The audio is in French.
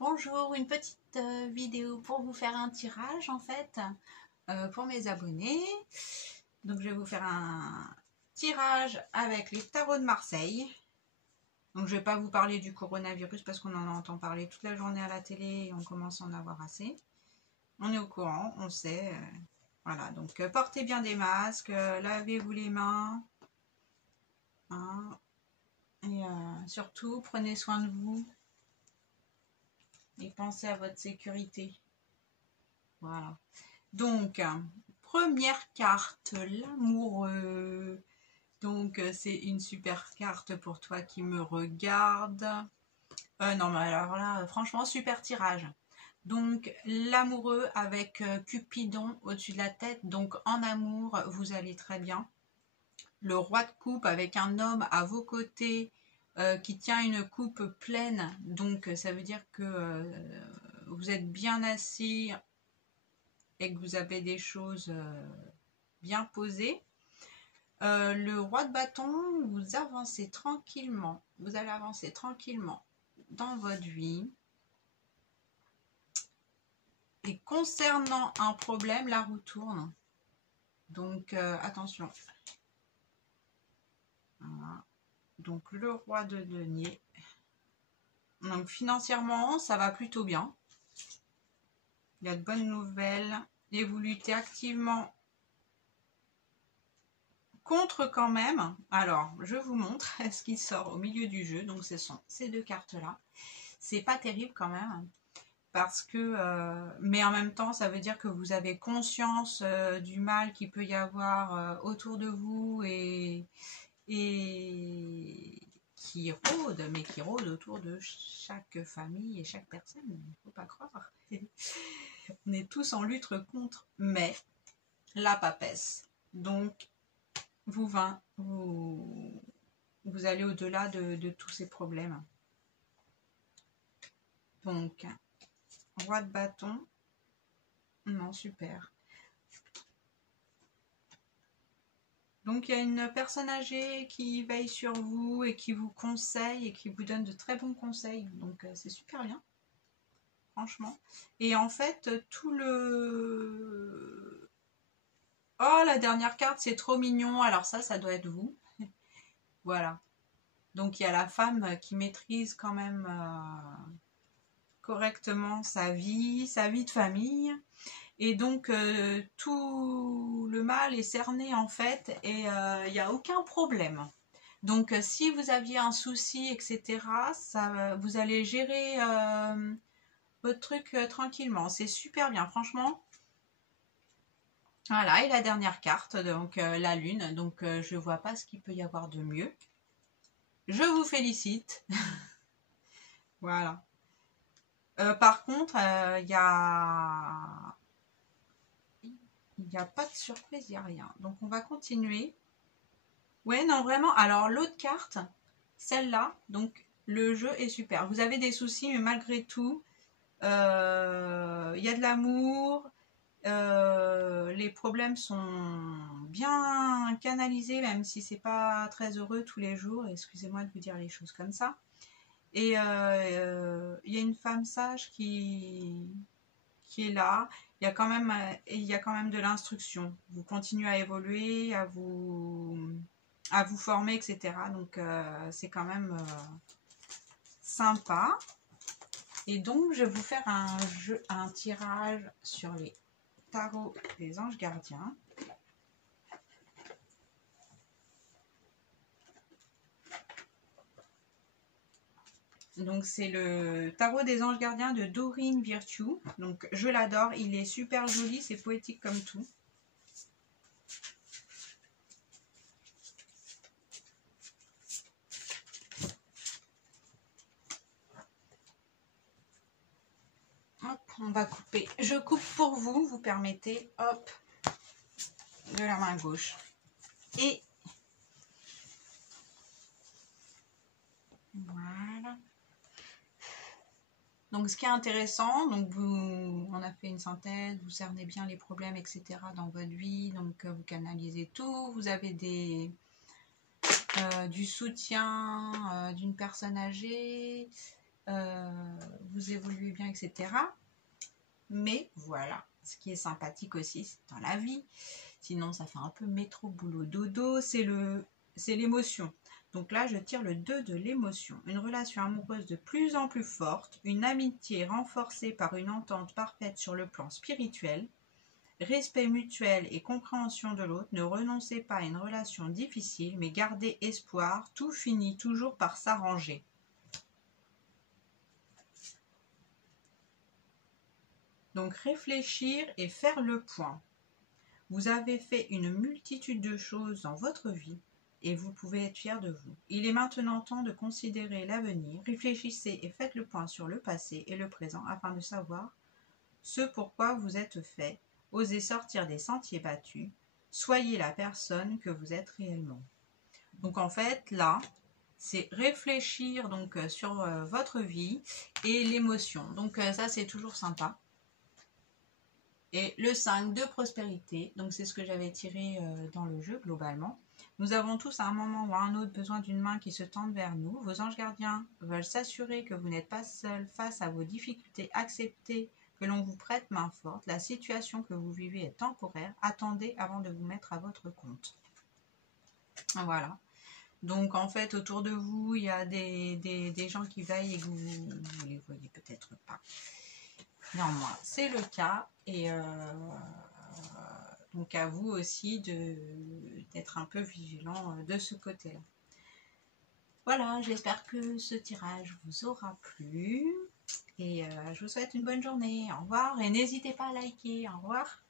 Bonjour, une petite vidéo pour vous faire un tirage en fait pour mes abonnés. Donc je vais vous faire un tirage avec les tarots de Marseille. Donc je vais pas vous parler du coronavirus parce qu'on en entend parler toute la journée à la télé et on commence à en avoir assez. On est au courant, on sait. Voilà, donc portez bien des masques, lavez-vous les mains. Hein, et surtout prenez soin de vous. Et pensez à votre sécurité. Voilà. Donc, première carte, l'amoureux. Donc, c'est une super carte pour toi qui me regarde. Non, mais alors là, franchement, super tirage. Donc, l'amoureux avec Cupidon au-dessus de la tête. Donc, en amour, vous allez très bien. Le roi de coupe avec un homme à vos côtés qui tient une coupe pleine. Donc, ça veut dire que vous êtes bien assis et que vous avez des choses bien posées. Le roi de bâton, vous avancez tranquillement. Vous allez avancer tranquillement dans votre vie. Et concernant un problème, la roue tourne. Donc, attention. Voilà. Donc, le roi de denier. Donc, financièrement, ça va plutôt bien. Il y a de bonnes nouvelles. Et vous luttez activement contre quand même. Alors, je vous montre ce qui sort au milieu du jeu. Donc, ce sont ces deux cartes-là. C'est pas terrible quand même. Parce que, mais en même temps, ça veut dire que vous avez conscience du mal qu'il peut y avoir autour de vous et qui rôde, mais qui rôde autour de chaque famille et chaque personne. Il ne faut pas croire. On est tous en lutte contre, mais la papesse. Donc, vous allez au-delà de tous ces problèmes. Donc, roi de bâton. Non, super. Donc, il y a une personne âgée qui veille sur vous et qui vous conseille et qui vous donne de très bons conseils. Donc, c'est super bien. Franchement. Et en fait, tout le... Oh, la dernière carte, c'est trop mignon. Alors ça doit être vous. Voilà. Donc, il y a la femme qui maîtrise quand même correctement sa vie de famille. Et donc, tout le mal est cerné en fait et il n'y a aucun problème. Donc, si vous aviez un souci, etc., vous allez gérer votre truc tranquillement. C'est super bien, franchement. Voilà, et la dernière carte, donc la lune. Donc, je ne vois pas ce qu'il peut y avoir de mieux. Je vous félicite. Voilà. Par contre, il n'y a pas de surprise, il n'y a rien. Donc, on va continuer. Ouais, non, vraiment. Alors, l'autre carte, celle-là, donc, le jeu est super. Vous avez des soucis, mais malgré tout, il y a de l'amour. Les problèmes sont bien canalisés, même si c'est pas très heureux tous les jours. Excusez-moi de vous dire les choses comme ça. Et il y a une femme sage qui est là. Il y a quand même de l'instruction. Vous continuez à évoluer, à vous former, etc. Donc c'est quand même sympa. Et donc je vais vous faire un tirage sur les tarots des anges gardiens. Donc c'est le tarot des anges gardiens de Doreen Virtue. Donc je l'adore, il est super joli, c'est poétique comme tout. Hop, on va couper. Je coupe pour vous, vous permettez, hop, de la main gauche. Et voilà. Donc ce qui est intéressant, donc on a fait une synthèse, vous cernez bien les problèmes, etc. dans votre vie, donc vous canalisez tout, vous avez du soutien d'une personne âgée, vous évoluez bien, etc. Mais voilà, ce qui est sympathique aussi, c'est dans la vie. Sinon, ça fait un peu métro, boulot, dodo, c'est l'émotion. Donc là, je tire le 2 de l'émotion. Une relation amoureuse de plus en plus forte, une amitié renforcée par une entente parfaite sur le plan spirituel, respect mutuel et compréhension de l'autre. Ne renoncez pas à une relation difficile, mais gardez espoir. Tout finit toujours par s'arranger. Donc réfléchir et faire le point. Vous avez fait une multitude de choses dans votre vie et vous pouvez être fier de vous. Il est maintenant temps de considérer l'avenir. Réfléchissez et faites le point sur le passé et le présent afin de savoir ce pourquoi vous êtes fait. Osez sortir des sentiers battus. Soyez la personne que vous êtes réellement. Donc en fait, là, c'est réfléchir donc sur votre vie et l'émotion. Donc ça, c'est toujours sympa. Et le 5 de prospérité, donc c'est ce que j'avais tiré dans le jeu globalement. Nous avons tous à un moment ou à un autre besoin d'une main qui se tende vers nous. Vos anges gardiens veulent s'assurer que vous n'êtes pas seul face à vos difficultés. Acceptez que l'on vous prête main forte. La situation que vous vivez est temporaire. Attendez avant de vous mettre à votre compte. Voilà. Donc en fait autour de vous il y a des gens qui veillent et que vous ne les voyez peut-être pas. Néanmoins, c'est le cas et donc à vous aussi d'être un peu vigilant de ce côté-là. Voilà, j'espère que ce tirage vous aura plu et je vous souhaite une bonne journée. Au revoir et n'hésitez pas à liker. Au revoir.